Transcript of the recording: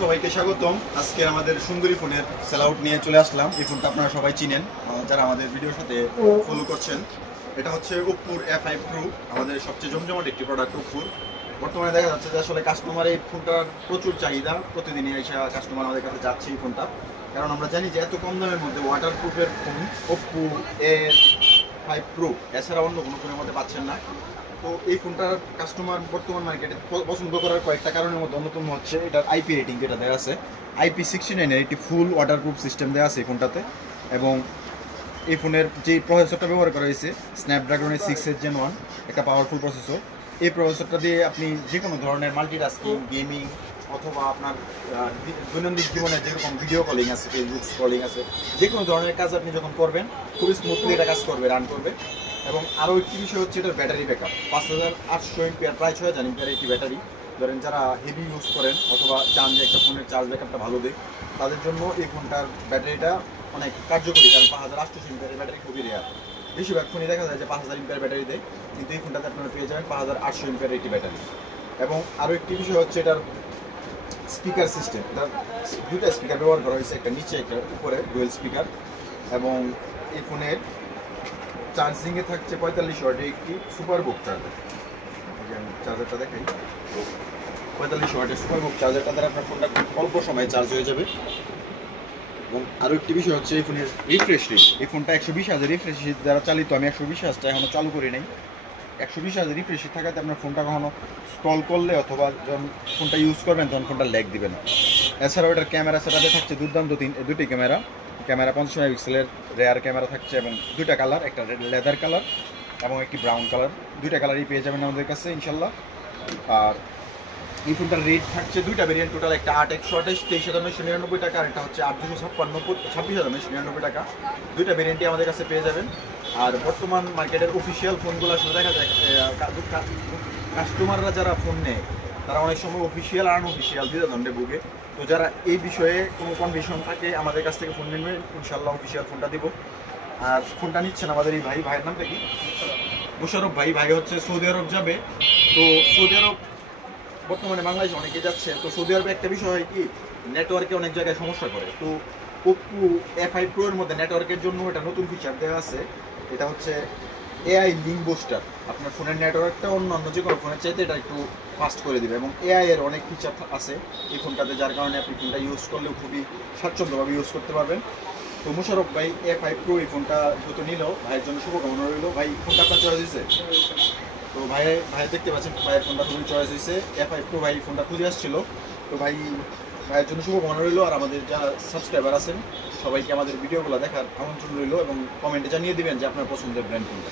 সবাইকে স্বাগতম। আজকে আমাদের সুন্দরী ফোনের সেল আউট নিয়ে চলে আসলাম। এই ফোনটা আপনারা সবাই চিনেন যারা আমাদের ভিডিওর সাথে ফলো করছেন। এটা হচ্ছে ওপ্পোর A5 Pro, আমাদের সবচেয়ে জমজমাট একটি প্রোডাক্ট ওপ্পোর। বর্তমানে দেখা যাচ্ছে যে আসলে কাস্টমার এই ফোনটার প্রচুর চাহিদা, প্রতিদিনই এসে কাস্টমার আমাদের কাছে যাচ্ছে এই ফোনটা। কারণ আমরা জানি যে এত কম দামের মধ্যে ওয়াটারপ্রুফের ফোন ওপ্পো A5 Pro এছাড়া অন্য কোনো ফোনের মধ্যে পাচ্ছেন না। তো এই ফোনটার কাস্টমার বর্তমান মার্কেটে পছন্দ করার কয়েকটা কারণের মধ্যে অন্যতম হচ্ছে এটার IP রেটিং যেটা দেওয়া আছে। IP69 এর একটি ফুল ওয়াটারপ্রুফ সিস্টেম দেওয়া আছে এই ফোনটাতে। এবং এই ফোনের যে প্রসেসরটা ব্যবহার করা হয়েছে স্ন্যাপড্রাগনের 6 Gen 1, একটা পাওয়ারফুল প্রসেসর। এই প্রসেসরটা দিয়ে আপনি যে কোনো ধরনের মাল্টিটাস্কিং, গেমিং অথবা আপনার দৈনন্দিন জীবনে যেরকম ভিডিও কলিং আছে, ফেসবুক স্ক্রলিং আছে, যে কোনো ধরনের কাজ আপনি যখন করবেন খুবই স্মুথলি এটা কাজ করবে, রান করবে। এবং আরও একটি বিষয় হচ্ছে এটার ব্যাটারি ব্যাকআপ 5800 এমপিআর, প্রায় 6000 এমপিআর একটি ব্যাটারি। ধরেন যারা হেভি ইউজ করেন অথবা চান যে একটা ফোনের চার্জ ব্যাকআপটা ভালো দেয়, তাদের জন্য এই ফোনটার ব্যাটারিটা অনেক কার্যকরী। কারণ 5800 এমপিআর ব্যাটারি খুবই রেয়ার। বেশিরভাগ ফোনই দেখা যায় যে 5000 এমপিআর ব্যাটারি দেয়, কিন্তু এই ফোনটাতে আপনারা পেয়ে যাবেন 5800 এমপিআর একটি ব্যাটারি। এবং আরও একটি বিষয় হচ্ছে এটার স্পিকার সিস্টেম। এটার দুটো স্পিকার ব্যবহার করা হয়েছে, একটা নিচে একটা উপরে, ডুয়েল স্পিকার। এবং এই ফোনের চার্জিংয়ে থাকছে 45 ওয়াটের একটি সুপার বুক চার্জার। আমি চার্জারটা দেখাই, 45 ওয়াটের সুপার বুক চার্জারটা দ্বারা আপনার ফোনটা খুব অল্প সময়ে চার্জ হয়ে যাবে। এবং আরও একটি বিষয় হচ্ছে এই ফোনের রিফ্রেশ রেট। এই ফোনটা 120 হাজার রিফ্রেশ রেট দ্বারা চালিত। আমি 120 হাজারটা এখনও চালু করি নাই। 120 হাজার রিফ্রেশ রেট থাকাতে আপনার ফোনটা কখনো স্ক্রল করলে অথবা যখন ফোনটা ইউজ করবেন তখন ফোনটা ল্যাগ দিবে না। এছাড়াও এটার ক্যামেরা সেটাতে থাকছে দুর্দান্ত দুটি ক্যামেরা 50 মেগাপিক্সেলের রেয়ার ক্যামেরা থাকছে, এবং দুইটা কালার, একটা লেদার কালার এবং একটি ব্রাউন কালার। দুইটা কালারই পেয়ে যাবেন আমাদের কাছে ইনশাল্লাহ। আর এই ফোনটার রেট থাকছে দুইটা ভেরিয়েন্ট টোটাল, একটা 8128 23,999 টাকা, আর একটা হচ্ছে 8256 26,999 টাকা। দুইটা ভেরিয়েন্টই আমাদের কাছে পেয়ে যাবেন। আর বর্তমান মার্কেটের অফিসিয়াল ফোনগুলো আসলে দেখা যায় কাস্টমাররা যারা ফোন নেয় তারা অনেক সময় অফিসিয়াল আর আনঅফিসিয়াল দ্বিধাদ্বন্দ্বে ভুগে। তো যারা এই বিষয়ে কোনো কনফিউশন থাকে আমাদের কাছ থেকে ফোন নেবেন, ইনশাল্লাহ অফিসিয়াল ফোনটা দিব। আর ফোনটা নিচ্ছেন আমাদের এই ভাইয়ের নামটা কি, মুশারফ ভাই হচ্ছে সৌদি আরব যাবে। তো সৌদি আরব বর্তমানে বাংলাদেশে অনেকে যাচ্ছে। তো সৌদি আরবে একটা বিষয় হয় কি, নেটওয়ার্কে অনেক জায়গায় সমস্যা করে। তো ওপ্পো A5 Pro এর মধ্যে নেটওয়ার্কের জন্য একটা নতুন ফিচার দেওয়া আছে। এটা হচ্ছে AI লিঙ্ক বুস্টার। আপনার ফোনের নেটওয়ার্কটা অন্য যে কোনো ফোনের চাইতে এটা একটু ফাস্ট করে দিবে, এবং AI এর অনেক ফিচার আছে এই ফোনটাতে, যার কারণে আপনি ফোনটা ইউজ করলেও খুবই স্বাচ্ছন্দ্যভাবে ইউজ করতে পারবেন। তো মুশারফ ভাই A5 Pro এই ফোনটা যত নিল, ভাইয়ের জন্য শুভকামনা রইল। ভাই ফোনটা আপনার চয়েস হয়েছে? তো ভাই দেখতে পাচ্ছেন ভাইয়ের ফোনটা খুবই চয়েস হয়েছে, A5 Pro। ভাই ফোনটা খুঁজে আসছিল। তো ভাইয়ের জন্য শুভকামনা রইল। আর আমাদের যারা সাবস্ক্রাইবার আছেন সবাইকে আমাদের ভিডিওগুলো দেখার আমন্ত্রণ রইল, এবং কমেন্টে জানিয়ে দিবেন যে আপনার পছন্দের ব্র্যান্ড কোনটা।